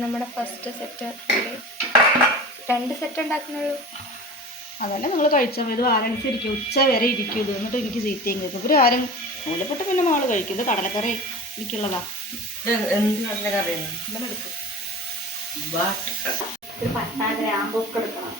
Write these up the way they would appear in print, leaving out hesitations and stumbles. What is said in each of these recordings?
നമ്മുടെ first set 2 set ഉണ്ടാക്കുന്നുള്ളൂ. അതല്ല നിങ്ങൾ കഴിച്ചാൽ ഇത് ആരനുസരിക്കും, ഉച്ച വരെ ഇരിക്കും ഇത്. എന്നിട്ട് എനിക്ക് ചീത്തയും കേൾക്കും. ഇവർ ആരും മൂലപ്പെട്ട് പിന്നെ മോള് കഴിക്കും. ഇത് കടലക്കറി എനിക്കുള്ളതാ. പട്ട ഗ്രാമ്പൊക്കെ എടുക്കണം.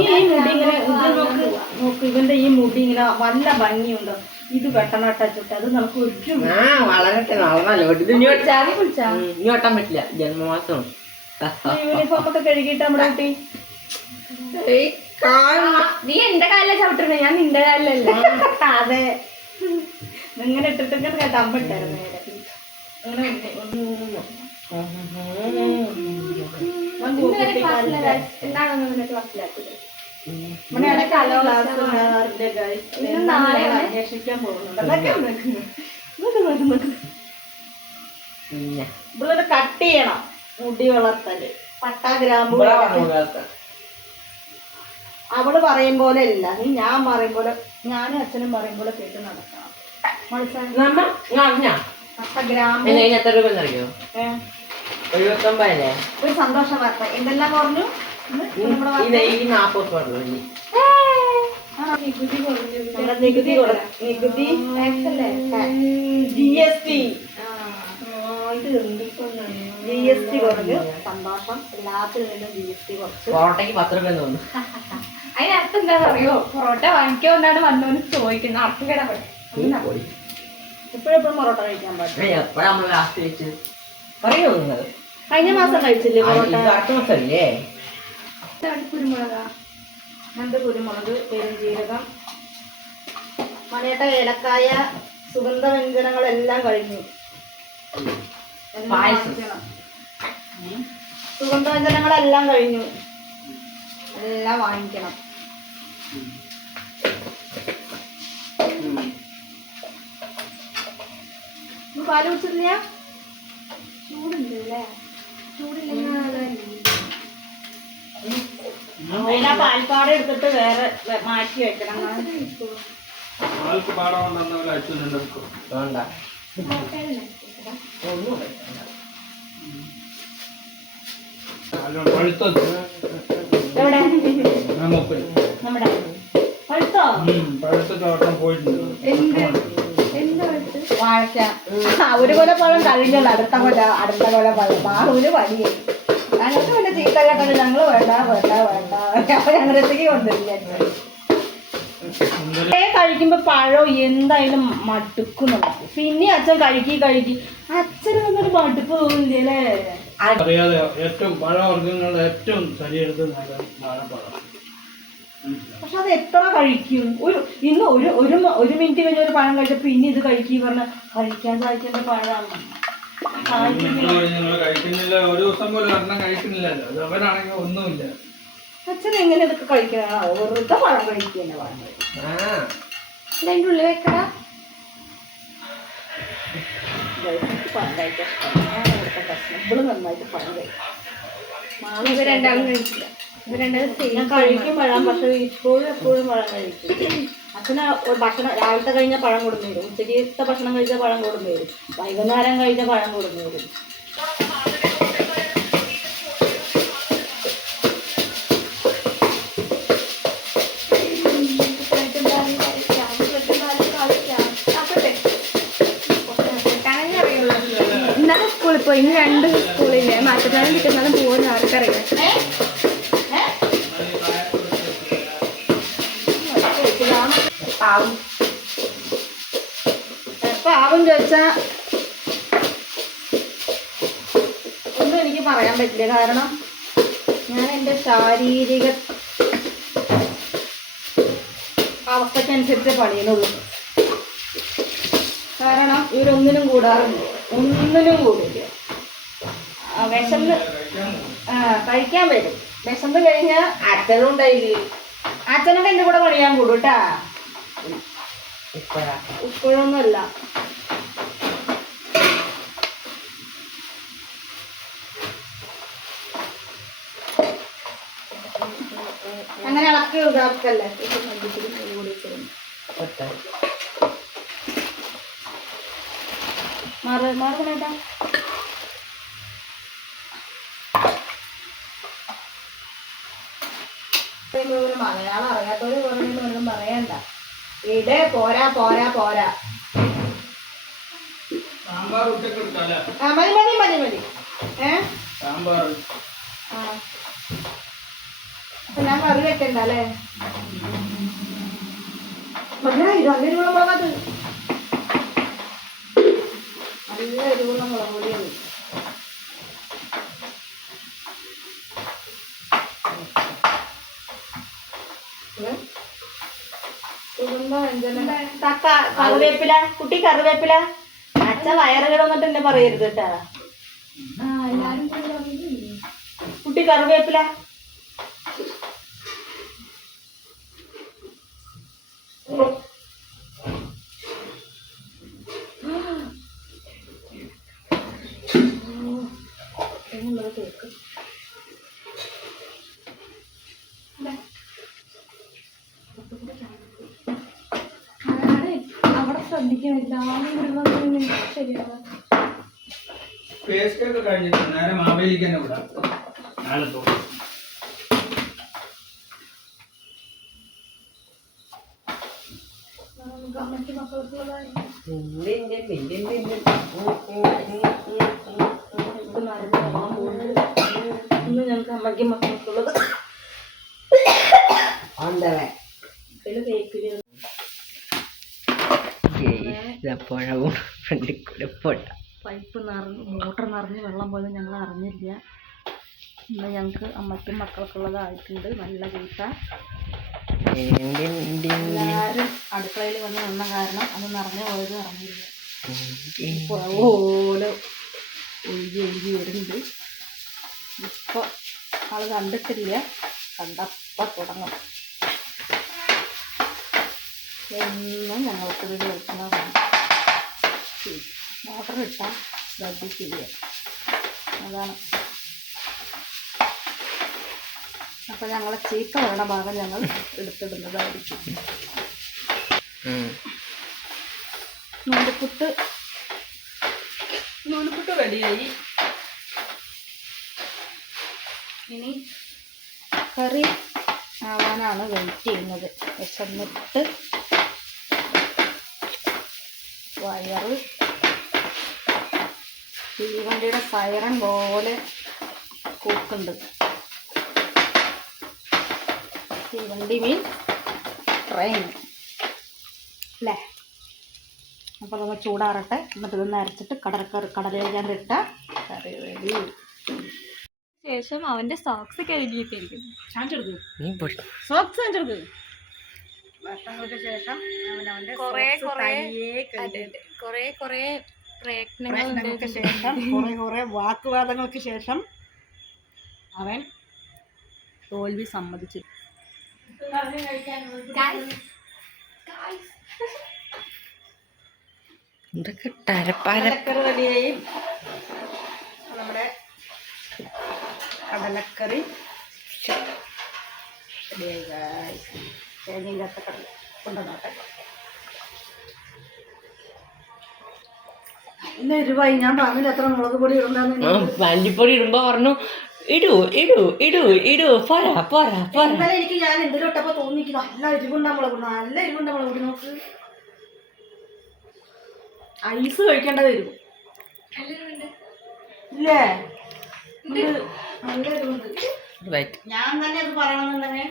ഈ മുടി ഇങ്ങനെ നോക്ക്, ഇവന്റെ ഈ മുടി ഇങ്ങനെ നല്ല ഭംഗിയുണ്ടോ? ഇത് വെട്ടണം ഇട്ടിട്ട് അത് നമുക്ക് വെട്ടാൻ പറ്റില്ല. ജന്മമാസം യൂണിഫോം ഒക്കെ കഴുകിയിട്ട് നമ്മുടെ കുട്ടി. നീ എന്റെ കാലിലെ ചവിട്ടണേ, ഞാൻ നിന്റെ കാലിലല്ല. അതെ, ഇങ്ങനെ ഇട്ടിട്ടൊക്കെ കേട്ടോ അമ്മ ഇട്ടായിരുന്നു. അന്വേഷിക്കാൻ പോകുന്നുണ്ട്. ഇവിടെ കട്ട് ചെയ്യണം മുടി വളർത്തല്. പട്ട ഗ്രാമ്പു അവള് പറയും പോലെ അല്ല, നീ ഞാൻ പറയും പോലെ, ഞാനും അച്ഛനും പറയും പോലെ കേട്ട് നടക്കണം. പട്ട ഗ്രാമ്പു ഒരു സന്തോഷ വാർത്ത. എന്തെല്ലാം പറഞ്ഞു? നികുതി GST കുറഞ്ഞു. സന്തോഷം. എല്ലാത്തിനും വേണ്ടി GST കുറച്ചു. അതിനർത്ഥം എന്താ പറയോ? പൊറോട്ട വാങ്ങിക്കൊണ്ടാണ് വന്നോന്ന് ചോദിക്കുന്നത്. അർത്ഥകട എപ്പോഴെപ്പോഴും പൊറോട്ട കഴിക്കാൻ പാടില്ല. കഴിഞ്ഞ മാസം കഴിച്ചില്ലേ പൊറോട്ട? കുരുമുളകാ, കുരുമുളക്, പെരുംജീരകം, മണിയേട്ട ഏലക്കായ, സുഗന്ധവ്യഞ്ജനങ്ങളെല്ലാം കഴിഞ്ഞു. സുഗന്ധവ്യഞ്ജനങ്ങളെല്ലാം കഴിഞ്ഞു, എല്ലാം വാങ്ങിക്കണം. പാല് കുടിച്ചിട്ടില്ല? ചൂടുണ്ടല്ലേ? ചൂടില്ലെങ്കിൽ അതിനാ പാൽപ്പാട എടുത്തിട്ട് വേറെ മാറ്റി വെക്കണം. നമ്മുടെ വാഴക്ക ഒരു കൊല പഴം കഴിഞ്ഞല്ലോ. അടുത്ത കൊല പഴം ആ ഒരു പണിയെ ഞങ്ങൾക്ക് പിന്നെ ചീത്തയൊക്കെ ഞങ്ങൾ വേണ്ട അപ്പൊ ഞങ്ങളത്തേക്ക് കൊണ്ടുവരില്ല. കഴിക്കുമ്പോ പഴം എന്തായാലും മടുക്കുന്നുണ്ട്. പിന്നെ അച്ഛൻ കഴിക്കി അച്ഛനൊന്നൊരു മടുപ്പ് തോന്നില്ലേ? അറിയാതെ ഏറ്റവും പഴവർഗ്ഗങ്ങളുടെ ഏറ്റവും ശരീരത്തിൽ വാഴപ്പഴം. പക്ഷെ അത് എത്ര കഴിക്കും? ഇന്ന് ഒരു മിനിറ്റ് കഴിഞ്ഞ ഒരു പഴം കഴിച്ചപ്പോ പിന്നെ ഇത് കഴിക്കും പറഞ്ഞാൽ കഴിക്കാൻ സാധിക്കേണ്ട പഴമാണ്. കഴിക്കുന്നില്ല, ഒരു ദിവസം പോലും ഒരെണ്ണം കഴിക്കുന്നില്ലല്ലോ. അത് അവരാണെങ്കിൽ ഒന്നുമില്ല. അച്ഛൻ എങ്ങനെ ഇതൊക്കെ കഴിക്കണോ? വെറുതെ പഴം കഴിക്കുന്ന പഴം അതിൻ്റെ ഉള്ളിൽ വെക്കടാ. പഴം കഴിക്കാൻ പ്രശ്നം. ഇവിടെ നന്നായിട്ട് പഴം കഴിക്കും. രണ്ടാളും കഴിക്കില്ല. ഞാൻ കഴിക്കും പഴം, പക്ഷെ എപ്പോഴും പഴം കഴിക്കും. അച്ഛന് ഭക്ഷണം രാവിലത്തെ കഴിഞ്ഞ പഴം കൊടുന്നു വരും, ഉച്ചയ്ക്കത്തെ ഭക്ഷണം കഴിച്ച പഴം കൊടുന്നു വരും, വൈകുന്നേരം കഴിച്ച പഴം കൊടുന്നു വരും. ഇന്നലെ സ്കൂളിൽ പോയി. ഇന്ന് 2 സ്കൂളില്ലേ, മാറ്റത്താനും കിട്ടുന്നതും പോകുന്ന ആർക്കറിയാം. പാവം ചോദിച്ചാ ഒന്നും എനിക്ക് പറയാൻ പറ്റില്ല. കാരണം ഞാൻ എൻ്റെ ശാരീരിക അവസ്ഥക്കനുസരിച്ച് പണിയുന്നുള്ളൂ. കാരണം ഇവരൊന്നിനും കൂടാറില്ല, ഒന്നിനും കൂടില്ല. വിശന്ന് കഴിക്കാൻ വരും. വിശന്ന് കഴിഞ്ഞാൽ അച്ഛനൊക്കെ എൻ്റെ കൂടെ പണിയാൻ കൂടും കേട്ടാ. ഇപ്പോഴൊന്നുമല്ല. അങ്ങനെ ഇളക്കി ഇതാക്കല്ലേ. മാറുന്നേട്ടാ. മലയാളം അറിയാത്തവര് പറയുന്നൊന്നും പറയണ്ട. ഇടേ പോരാ പോരാ പോരാ. സാമ്പാർ ഉച്ചക്ക് എടുക്കാല്ലേ? മതി മതി മതി മതി. സാമ്പാർ. അപ്പൊ ഞാൻ കറി വെക്കണ്ട അല്ലേ? നല്ല എരിവുള്ള മുളകത്. നല്ല എരിവുള്ള മുളക് പൊടിയാണ്. കറിവേപ്പില കുട്ടി കറിവേപ്പില. അച്ഛ വയറുകൾ വന്നിട്ട് എന്നെ പറയരുത് കേട്ടാ. കുട്ടി കറിവേപ്പില. അവിടെ ശ്രദ്ധിക്കണില്ല. ശരിയാണ്. പേസ്റ്റ് ഒക്കെ കഴിഞ്ഞിട്ട് നേരെ മാവേലിക്ക് തന്നെ വിടാം. നാളെ ഞങ്ങൾക്ക് അമ്മയ്ക്ക് മക്കൾക്കുള്ളത് പൈപ്പ് നിറഞ്ഞ് മോട്ടർ നിറഞ്ഞ് വെള്ളം പോയത് ഞങ്ങൾ അറിഞ്ഞില്ല. ഇന്ന് ഞങ്ങൾക്ക് അമ്മയ്ക്കും മക്കൾക്കുള്ളതായിട്ടുണ്ട്. നല്ല കൂട്ട. എല്ലാവരും അടുക്കളയിൽ വന്ന് നിന്ന കാരണം അത് നിറഞ്ഞു പോയത് അറിഞ്ഞില്ല. പോലെ ഒഴുകി ഒഴുകി വരുന്നുണ്ട്. ഇപ്പൊ ആള് കണ്ടിട്ടില്ല. കണ്ടപ്പ തുടങ്ങും. എന്നും ഞങ്ങൾക്ക് ഇത് കേൾക്കുന്നതാണ്. മോട്ടർ ഇട്ടാൽ ശ്രദ്ധിക്കില്ല. അതാണ്. അപ്പം ഞങ്ങളെ ചീത്ത വരണ ഭാഗം ഞങ്ങൾ എടുത്തിടുന്നതായിരിക്കും. നൂലുപുട്ട് റെഡിയായി. ഇനി കറി ആവാനാണ് വെയിറ്റ് ചെയ്യുന്നത്. വിശന്നിട്ട് വയറ് തീവണ്ടിയുടെ സൈറൺ പോലെ കൂക്കുണ്ട്. തീവണ്ടി മീൻ ട്രെയിൻ അല്ലേ? അപ്പോൾ നമ്മൾ ചൂടാറട്ടെ. എന്നിട്ട് ഇതൊന്ന് അരച്ചിട്ട് കടലയിലാണ്ട് ഇട്ട കറി റെഡി. ശേഷം അവന്റെ സോക്സ് കഴുകിയിട്ടിരിക്കും. കാണിച്ചെടുക്കും സോക്സ് കാണിച്ചെടുക്കും. വർഷങ്ങൾക്ക് ശേഷം അവനവൻ്റെ കുറെ പ്രയത്നങ്ങൾക്ക് ശേഷം കുറെ വാക്കുവാദങ്ങൾക്ക് ശേഷം അവൻ തോൽവി സമ്മതിച്ചു. റെഡിയായി. നമ്മുടെ കടലക്കറി റെഡിയായി. തേങ്ങയും ചത്തക്കറി കൊണ്ടുവന്നോട്ടെ. ഇന്ന് എരിവായി. ഞാൻ പറഞ്ഞില്ല എത്ര മുളക് പൊടി ഇടണ്ടെന്ന്. മല്ലിപ്പൊടി ഇടുമ്പോ പറഞ്ഞു ഇടൂ ഇടൂ ഇടൂ ഇടൂ പോരാ പോരാ പോരാ. ഇന്നലെ എനിക്ക് ഞാൻ എന്തെങ്കിലും ഇട്ടപ്പോ തോന്നിക്ക് നല്ല എരിവുണ്ടാ മുളക്. നല്ല എരിവുണ്ടാ മുളക് പൊടി. നോക്ക് ഐസ് കഴിക്കേണ്ട വരും ഇല്ലേ? നല്ല എരിവുണ്ട്. ഞാൻ തന്നെ അത് പറയണമെന്നുണ്ടെങ്കിൽ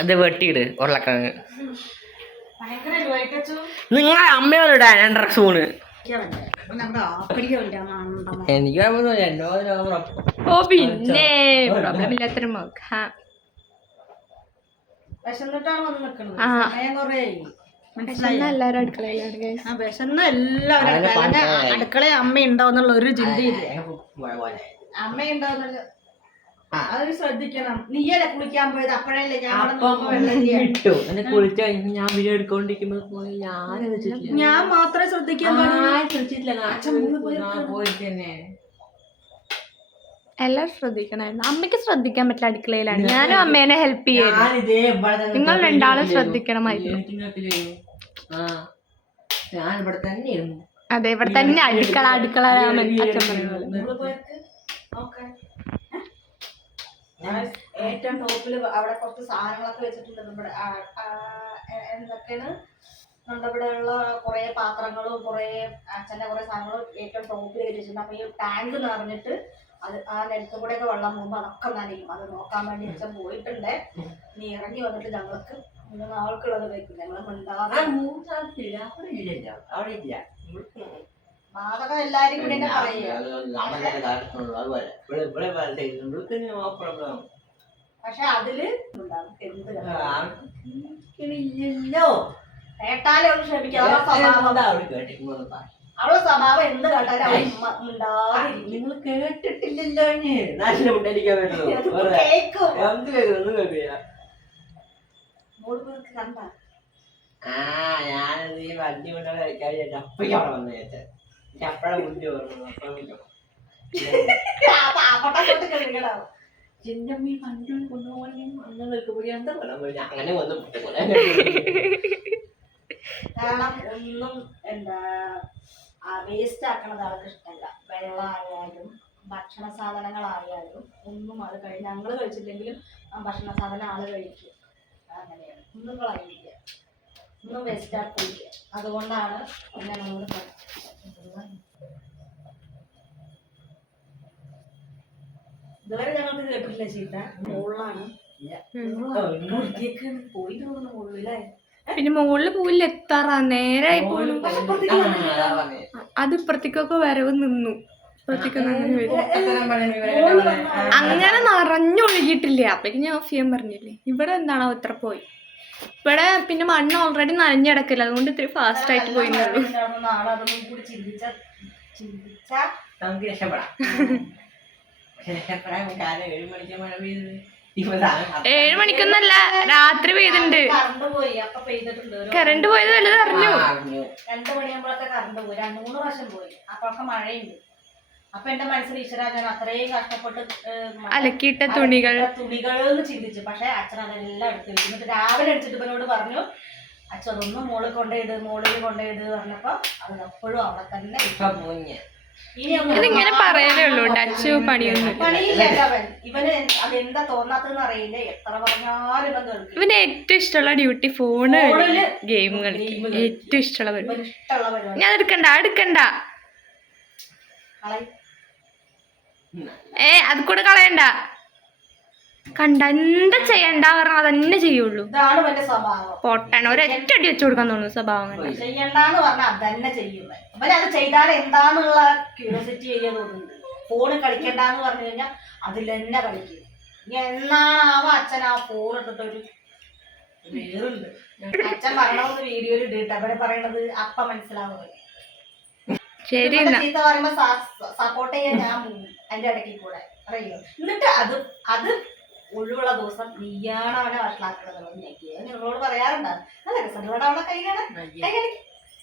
അത് വെട്ടിയിട് ഉരുളക്കിഴങ്ങ്. ഭയങ്കര എരിവായിട്ടു. നിങ്ങളെ അമ്മയോടാ 2 സ്പൂണ്. എനിക്ക് ഓ പിന്നെ പ്രോബ്ലം ഇല്ലാത്തൊരു മുഖം. വിശന്നിട്ടാണ് വന്ന് നിൽക്കുന്നത്. എല്ലാവരും അടുക്കളയിലാണ്. വിശന്ന എല്ലാവരും അടുക്കളയിൽ അമ്മ ഉണ്ടാവുന്നുള്ള ഒരു ചിന്തയില്ല. അമ്മ ഉണ്ടാവുന്നുള്ള അതൊരു ശ്രദ്ധിക്കണം. നീയല്ലേ കുളിക്കാൻ പോയത്? അപ്പോഴല്ലേ ഞാൻ മാത്രമേ ശ്രദ്ധിക്കാൻ എല്ലാരും ശ്രദ്ധിക്കണമായിരുന്നു. അമ്മയ്ക്ക് ശ്രദ്ധിക്കാൻ പറ്റില്ല. അടുക്കളയിലാണ്. ഞാനും അമ്മേനെ ഹെൽപ്പ് ചെയ്യാം. നിങ്ങൾ 2 ആളും ശ്രദ്ധിക്കണമായിരുന്നു. ഞാൻ ഇവിടെ തന്നെ ഇരുന്നു. അതെ, ഇവിടെ തന്നെ അടുക്കള രാമൻ അച്ഛൻ പറയുന്നത്. ഏറ്റവും ടോപ്പിൽ അവിടെ കുറച്ച് സാധനങ്ങളൊക്കെ വെച്ചിട്ടുണ്ട്. നമ്മുടെ എന്തൊക്കെയാണ് നമ്മുടെ ഇവിടെ ഉള്ള കുറെ പാത്രങ്ങളും കുറെ അച്ഛൻ്റെ കുറെ സാധനങ്ങളും ഏറ്റവും ടോപ്പിൽ വെച്ചിട്ടുണ്ട്. അപ്പൊ ഈ ടാങ്ക് നിറഞ്ഞിട്ട് അത് ആ നിലത്ത് കൂടെ ഒക്കെ വെള്ളം പോകുമ്പോൾ അതൊക്കെ നനയും. അത് നോക്കാൻ വേണ്ടി അച്ഛൻ പോയിട്ടുണ്ട്. നീ ഇറങ്ങി വന്നിട്ട് ഞങ്ങൾക്ക് 3 ആൾക്കുള്ളത് വെക്കും. ഞങ്ങൾ മിണ്ടാതെ മാതകം എല്ലാരും കൂടി തന്നെ പറയുക. പക്ഷെ അതില് എന്ത് കേട്ടാലേ ഒന്ന് ക്ഷമിക്കാം. അവളെ സ്വഭാവം എന്ത് കേട്ടാലും അവൾ മിണ്ടാതിരിക്കും. നിങ്ങൾ കേട്ടിട്ടില്ലല്ലോ. നല്ല ഉണ്ടടിക്കാൻ പറ്റുമോ? കേക്കും. എന്ത് കേൾക്കുന്നു കേൾക്കുക. കണ്ട ഞാനത് ഈ വണ്ടി കൊണ്ടാണ് കഴിക്കാൻ അപ്പഴേ അവിടെ വന്നു ചേച്ചൻ. അപ്പഴാ മുന്നേ പറഞ്ഞു. ചിന്നമ്മി വണ്ടി കൊണ്ടുപോകാനും അങ്ങനെ നിൽക്കുമ്പോൾ എന്താ പറയാൻ അങ്ങനെ വന്ന് പൊട്ടിക്കൂടെ. കാരണം ഒന്നും എന്താ വേസ്റ്റ് ആക്കണത് ആൾക്ക് ഇഷ്ടമല്ല. വെള്ളമായാലും ഭക്ഷണ സാധനങ്ങളായാലും ഒന്നും അത് ഞങ്ങൾ കഴിച്ചില്ലെങ്കിലും ആ ഭക്ഷണ സാധനം ആള് കഴിക്കും. അങ്ങനെയാണ്. ഒന്നും കളയില്ല, ഒന്നും വേസ്റ്റ് ആക്കില്ല. അതുകൊണ്ടാണ് ഞങ്ങളോട് ഇതുവരെ ഞങ്ങൾക്ക് കേട്ടിട്ടില്ല ചീത്ത. മുകളിലാണ് പോയി തോന്നുന്നു മുകളിലേ. പിന്നെ മുകളില് പോയില്ല, എത്താറാ നേരായി പോലും. അത് ഇപ്പുറത്തേക്കൊക്കെ വരവ് നിന്നു. അങ്ങനെ നിറഞ്ഞൊഴുകിയിട്ടില്ല. അപ്പഴേക്കും ഞാൻ ഓഫ് ചെയ്യാൻ പറഞ്ഞില്ലേ. ഇവിടെ എന്താണോ ഇത്ര പോയി. ഇവിടെ പിന്നെ മണ്ണ് ഓൾറെഡി നനഞ്ഞിടക്കില്ല, അതുകൊണ്ട് ഇത്തിരി ഫാസ്റ്റ് ആയിട്ട് പോയി. നമുക്ക് രക്ഷപ്പെടാം. 7 മണിക്കൊന്നല്ല, രാത്രി പെയ്തിട്ടുണ്ട്. കറണ്ട് പോയത് വല്ലതും അറിഞ്ഞു. 2 മണിയാകുമ്പോഴൊക്കെ കറണ്ട് പോയി. 2-3 പ്രാവശ്യം പോയി. അപ്പൊക്കെ മഴയുണ്ട്. അപ്പൊ എന്റെ മനസ്സിൽ ഈശ്വരാ ഞാൻ അത്രയും കഷ്ടപ്പെട്ട് അലക്കിയിട്ട തുണികൾ ചിന്തിച്ചു. പക്ഷെ അച്ഛൻ അതെല്ലാം എടുത്ത് വെച്ചു. എന്നിട്ട് രാവിലെ അടിച്ചിട്ട് ഇവനോട് പറഞ്ഞു, അച്ഛൻ അതൊന്നും മോളിൽ കൊണ്ടുപോയിട് പറഞ്ഞപ്പോ അത് എപ്പോഴും അവിടെ തന്നെ ഇതിങ്ങനെ പറയലേ ഉള്ളൂ. ടച്ച് പണിയൊന്നും പണിയില്ല. ഇവന് അതെന്താ തോന്നാത്തെന്ന് അറിയില്ല. എത്ര പറഞ്ഞാലും ഇവൻ കേൾക്കും. ഇവന് ഏറ്റവും ഇഷ്ടമുള്ള ഡ്യൂട്ടി ഫോണ് ഗെയിം കളിക്കും. ഏറ്റവും ഇഷ്ടമുള്ള പരിപാടി. ഞാൻ എടുക്കണ്ട അത് കൂടെ കളയണ്ട. കണ്ട എന്താ ചെയ്യണ്ട പറഞ്ഞാൽ അതന്നെ ചെയ്യുള്ളൂ. ഇതാണ് ഇവന്റെ സ്വഭാവം. പൊട്ടണ ഒരൊറ്റ അടി വെച്ചു കൊടുക്കാൻ തോന്നുന്നു സ്വഭാവം. ചെയ്യണ്ടെന്ന് പറഞ്ഞാൽ അതന്നെ ചെയ്യും. ഇവനത് ചെയ്താൽ എന്താന്നുള്ള ക്യൂരിയോസിറ്റി ഏരിയ തോന്നുന്നുണ്ട്. ഫോണ് കളിക്കണ്ടെന്ന് പറഞ്ഞു കഴിഞ്ഞാൽ അതിൽ തന്നെ കളിക്കും. ഇനി എന്നാണാവോ അച്ഛൻ ആ ഫോൺ ഇട്ടിട്ടൊരു വേറുണ്ട്. അച്ഛൻ പറയണമെന്ന് വീഡിയോയിൽ ഇട്ടിട്ട് അവരെ പറയണത് അപ്പ മനസ്സിലാവുന്നത്. ശരി, ചീത്ത പറയുമ്പോ സപ്പോർട്ട് ചെയ്യാൻ ഞാൻ അതിന്റെ ഇടയ്ക്ക് കൂടെ അറിയോ. എന്നിട്ട് അത് ഒഴിവുള്ള ദിവസം നീയാണ് അവനെ വഷളാക്കുന്നത്. നിങ്ങളോട് പറയാറുണ്ടോ? നല്ല രസമുണ്ട് ഇവിടെ അവളെ കൈ കാണാൻ.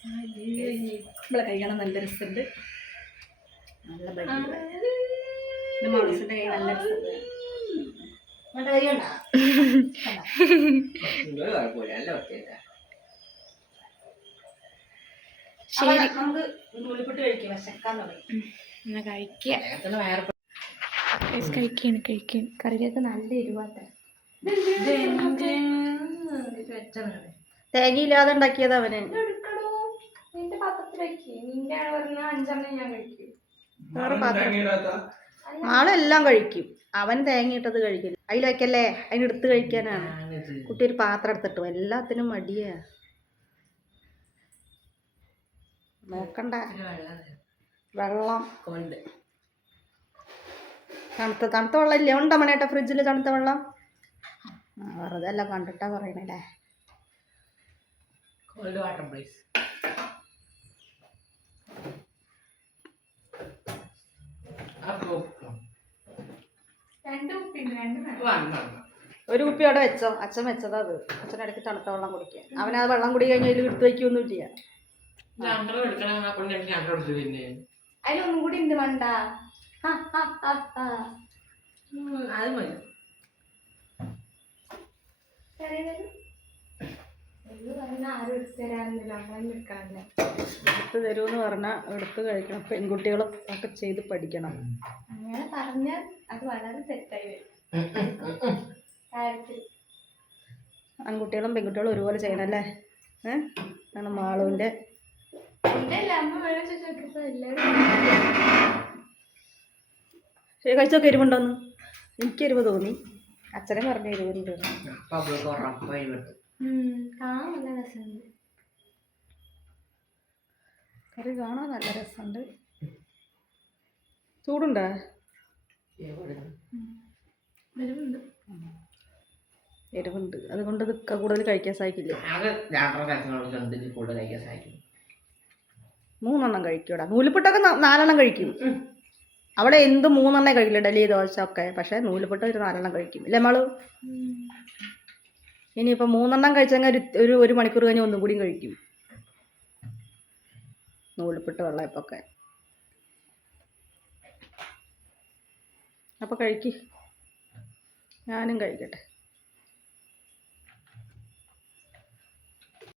നമ്മളെ കൈ കാണാൻ നല്ല രസമുണ്ട്. നല്ല മൗസിന്റെ കൈ നല്ല രസമുണ്ട്. എന്നിട്ട് കൈ കണ്ടാ നമുക്ക് നൂലിപ്പെട്ട് കഴിക്കാം. വിശക്കാൻ തുടങ്ങി. കഴിക്കാൻ കറിയൊക്കെ നല്ല എരിവാത്ത. തേങ്ങയില്ലാതെ ഉണ്ടാക്കിയത് അവന്. നിന്റെ പാത്രത്തിൽ കഴിക്കേ. നിന്റെ പറഞ്ഞ 5 ഞാൻ കഴിക്കും. വേറെ പാത്രം ആളെല്ലാം കഴിക്കും. അവൻ തേങ്ങയിട്ടത് കഴിക്കില്ല. അതിൽ വെക്കല്ലേ, അതിനെടുത്ത് കഴിക്കാനാണ്. കുട്ടി ഒരു പാത്രം എടുത്തിട്ടു. എല്ലാത്തിനും മടിയാ. നോക്കണ്ട. വെള്ളം തണുത്ത വെള്ളം ഇല്ലേ? ഉണ്ടോ മണേട്ട ഫ്രിഡ്ജിൽ തണുത്ത വെള്ളം? വെറുതെ എല്ലാം കണ്ടിട്ടാ പറയണല്ലേ. ഒരു കുപ്പി അവിടെ വെച്ചോ. അച്ഛൻ വെച്ചതാ അത്. അച്ഛൻ ഇടയ്ക്ക് തണുത്ത വെള്ളം കുടിക്കാൻ. അവനത് വെള്ളം കുടി കഴിഞ്ഞാൽ അതിൽ എടുത്ത് വയ്ക്കൊന്നുമില്ല. അതിലൊന്നും കൂടി ഉണ്ട് വേണ്ട. അത് മതി. ആരും എടുത്തു തരാറില്ല. അങ്ങനെ നിൽക്കണല്ലേ. എടുത്ത് തരുമെന്ന് പറഞ്ഞാൽ എടുത്ത് കഴിക്കണം. പെൺകുട്ടികളും ഒക്കെ ചെയ്ത് പഠിക്കണം. അങ്ങനെ പറഞ്ഞാൽ അത് വളരെ തെറ്റായി വരും കാര്യത്തിൽ. ആൺകുട്ടികളും പെൺകുട്ടികളും ഒരുപോലെ ചെയ്യണല്ലേ? ആണ് മാളുവിൻ്റെ. എൻ്റെ അല്ല അമ്മ വേണം ചോദിച്ചപ്പോ എല്ലാവരും കഴിച്ചൊക്കെ എരിവുണ്ടോന്ന്? എനിക്ക് എരിവ് തോന്നി. അച്ഛനെ പറഞ്ഞ എരിവുണ്ട്. കാണാൻ നല്ല രസമുണ്ട്. കറി കാണാൻ നല്ല രസമുണ്ട്. ചൂടുണ്ടോ? എരിവുണ്ട്. അതുകൊണ്ട് ഇത് കൂടുതൽ കഴിക്കാൻ സാധിക്കില്ല. 3 കഴിക്കൂടാ. നൂലിപ്പൊട്ടൊക്കെ 4 കഴിക്കും. അവിടെ എന്ത് 3 കഴിക്കില്ല, ഇഡലി ദോശ ഒക്കെ. പക്ഷേ നൂലിപ്പൊട്ട ഒരു 4 കഴിക്കും അല്ലേ മാളു? ഇനിയിപ്പോൾ 3 കഴിച്ചെങ്കിൽ ഒരു മണിക്കൂർ കഴിഞ്ഞ് ഒന്നും കൂടിയും കഴിക്കും. നൂലിപ്പൊട്ട് വെള്ളയപ്പൊക്കെ. അപ്പോൾ കഴിക്ക്, ഞാനും കഴിക്കട്ടെ.